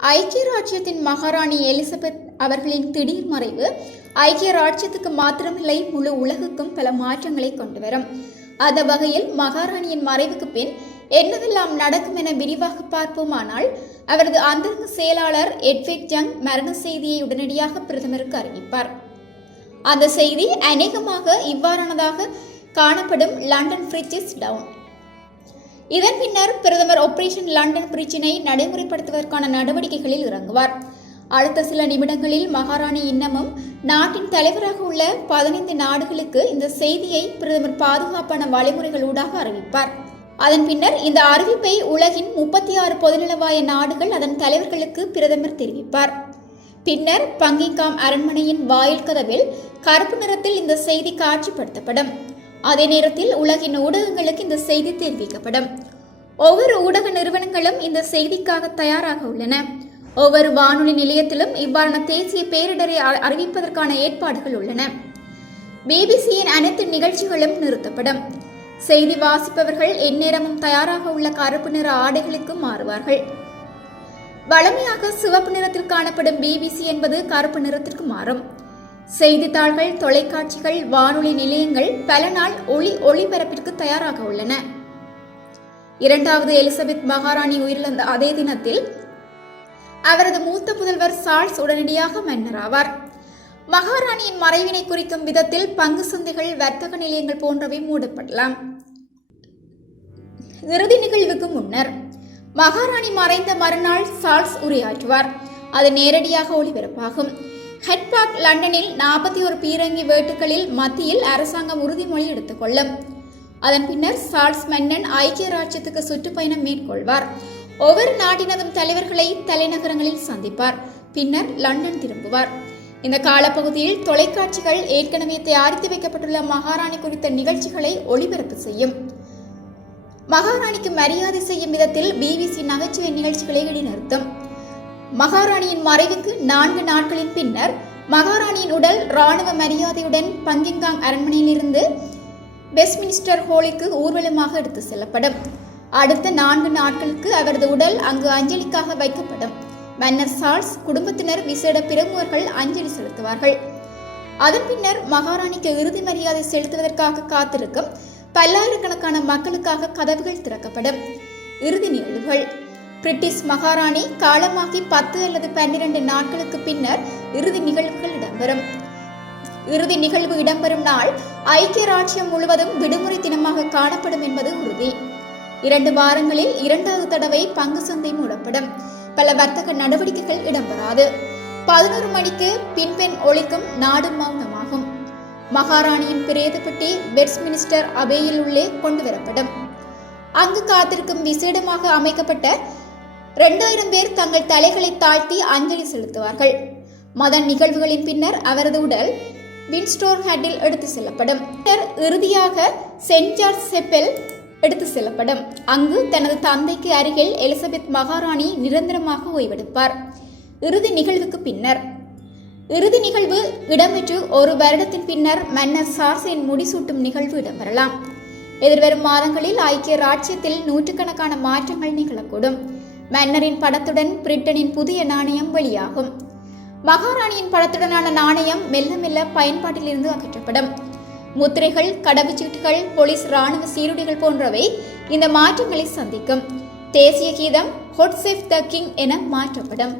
ஐக்கிய ராஜ்யத்தின் மகாராணி எலிசபெத் அவர்களின் திடீர் மறைவு ஐக்கிய ராஜ்யத்துக்கு மாத்திரமில்லை முழு உலகுக்கும் பல மாற்றங்களை கொண்டு வரும். அந்த வகையில் மகாராணியின் மறைவுக்கு பின் என்னவெல்லாம் நடக்கும் என விரிவாக பார்ப்போமானால், அவரது அந்தரங்க செயலாளர் எட்வர்ட் யங் மரண செய்தியை உடனடியாக பிரதமருக்கு அறிவிப்பார். அந்த செய்தி அநேகமாக இவ்வாறானதாக காணப்படும்: லண்டன் பிரிட்ஜ் இஸ் டவுன். இதன் பின்னர் பிரதமர் ஆபரேஷன் லண்டன் பிரிட்ஜினை நடைமுறைப்படுத்துவதற்கான நடவடிக்கைகளில் இறங்குவார். அடுத்த சில நிமிடங்களில் மகாராணி இன்னமும் நாட்டின் தலைவராக உள்ள 15 நாடுகளுக்கு இந்த செய்தியை பிரதமர் பாதுகாப்பான வழிமுறைகளூடாக அறிவிப்பார். அதன் பின்னர் இந்த அறிவிப்பை உலகின் 36 பொதுநலவாய நாடுகள் அதன் தலைவர்களுக்கு பிரதமர் தெரிவிப்பார். பின்னர் பங்கிங்காம் அரண்மனையின் வாயில் கதவில் கருப்பு நிறத்தில் இந்த செய்தி காட்சிப்படுத்தப்படும். அதே நேரத்தில் உலகின் ஊடகங்களுக்கு இந்த செய்தி தெரிவிக்கப்படும். ஒவ்வொரு ஊடக நிறுவனங்களும் இந்த செய்திக்காக தயாராக உள்ளன. ஒவ்வொரு வானொலி நிலையத்திலும் இவ்வாறான தேசிய பேரிடரை அறிவிப்பதற்கான ஏற்பாடுகள் உள்ளன. பிபிசியின் அனைத்து நிகழ்ச்சிகளும் நிறுத்தப்படும். செய்தி வாசிப்பவர்கள் எந்நேரமும் தயாராக உள்ள கருப்பு நிற ஆடைகளுக்கு மாறுவார்கள். வழமையாக சிவப்பு நிறத்தில் காணப்படும் பிபிசி என்பது கருப்பு நிறத்திற்கு மாறும். செய்தித்தாள்கள், தொலைக்காட்சிகள், வானொலி நிலையங்கள் பல நாள் ஒளிபரப்பிற்கு தயாராக உள்ளன. இரண்டாவது எலிசபெத் மகாராணி உயிரிழந்த அதே தினத்தில் அவரது மூத்த புதல்வர் சார்ல்ஸ் உடனடியாக மன்னராவார். மகாராணியின் மறைவினை குறிக்கும் விதத்தில் பங்கு சந்தைகள், வர்த்தக நிலையங்கள் போன்றவை மூடப்படலாம். இறுதி நிகழ்வுக்கு முன்னர் மகாராணி மறைந்த மறுநாள் சார்ல்ஸ் உரையாற்றுவார். அது நேரடியாக ஒளிபரப்பாகும். ஹெட் பார்க் லண்டனில் 41 பீரங்கி வேட்டுகளில் மத்தியில் அரசாங்கம் உறுதிமொழி எடுத்துக்கொள்ளும். அதன் பின்னர் சார்ல்ஸ் மன்னன் ஐக்கிய ராஜ்யத்துக்கு சுற்றுப்பயணம் மேற்கொள்வார். ஒவ்வொரு நாட்டினதும் தலைவர்களை தலைநகரங்களில் சந்திப்பார். பின்னர் லண்டன் திரும்புவார். இந்த காலப்பகுதியில் தொலைக்காட்சிகள் ஏற்கனவே தயாரித்து வைக்கப்பட்டுள்ள மகாராணி குறித்த நிகழ்ச்சிகளை ஒளிபரப்பு செய்யும். மகாராணிக்கு மரியாதை செய்யும் விதத்தில் பிபிசி நகைச்சுவை நிகழ்ச்சிகளை இடைநிறுத்தும். மகாராணியின் மறைவுக்கு 4 நாட்களின் பின்னர் மகாராணியின் உடல் இராணுவ மரியாதையுடன் பங்கிங்காம் அரண்மனையில் இருந்து வெஸ்ட்மின்ஸ்டர் ஹாலுக்கு ஊர்வலமாக எடுத்து செல்லப்படும். அடுத்த 4 நாட்களுக்கு அவரது உடல் அங்கு அஞ்சலிக்காக வைக்கப்படும். மன்னர் சார்ல்ஸ் குடும்பத்தினர், விசேட பிரமுகர்கள் அஞ்சலி செலுத்துவார்கள். அதன் பின்னர் மகாராணிக்கு இறுதி மரியாதை செலுத்துவதற்காக காத்திருக்கும் பல்லாயிரக்கணக்கான மக்களுக்காக கதவுகள் திறக்கப்படும். இறுதி நிகழ்வுகள்: பிரிட்டிஷ் மகாராணி காலமாகி 10 அல்லது 12 நாட்களுக்கு பின்னர் இறுதி நிகழ்வுகள் இடம்பெறும். இறுதி நிகழ்வு இடம்பெறும் நாள் ஐக்கிய ராஜ்யம் முழுவதும் விடுமுறை தினமாக காணப்படும் என்பது உறுதி. 2 வாரங்களில் 2வது தடவை பங்கு சந்தை மூடப்படும். பல வர்த்தக நடவடிக்கைகள் இடம்பெறாது. 11 மணிக்கு பின்பெண் ஒலிக்கும். நாடு மௌனமாகும். மகாராணியின் பிரேத பெட்டி வெஸ்ட்மின்ஸ்டர் அபேயில் உள்ளே கொண்டு வரப்படும். அங்கு காத்திருக்கும் விசேடமாக அமைக்கப்பட்ட 2000 பேர் தங்கள் தலைகளை தாழ்த்தி அஞ்சலி செலுத்துவார்கள். மத நிகழ்வுகளின் பின்னர் அவரது உடல் வின்ஸ்டோர் ஹேட்டில் எடுத்து செல்லப்படும். இறுதியாக சென்ட் ஜார்ஜ் செப்பல் எடுத்து செல்லப்படும். அங்கு தனது தந்தைக்கு அருகில் எலிசபெத் மகாராணி நிரந்தரமாக ஓய்வெடுப்பார். இறுதி நிகழ்வுக்கு பின்னர் இறுதி நிகழ்வு இடம்பெற்று 1 வருடத்தின் பின்னர் மன்னர் சார்ல்ஸின் முடிசூட்டும் நிகழ்வு இடம்பெறலாம். எதிர்வரும் மாதங்களில் ஐக்கிய ராஜ்யத்தில் நூற்றுக்கணக்கான மாற்றங்கள் நிகழக்கூடும். மன்னரின் படத்துடன் பிரிட்டனின் புதிய நாணயம் வெளியாகும். மகாராணியின் படத்துடனான நாணயம் மெல்ல மெல்ல பயன்பாட்டில் இருந்து அகற்றப்படும். முத்திரைகள், கடவுச்சீட்டுகள், போலீஸ், இராணுவ சீருடைகள் போன்றவை இந்த மாற்றங்களை சந்திக்கும். தேசிய கீதம் "God Save the King" என மாற்றப்படும்.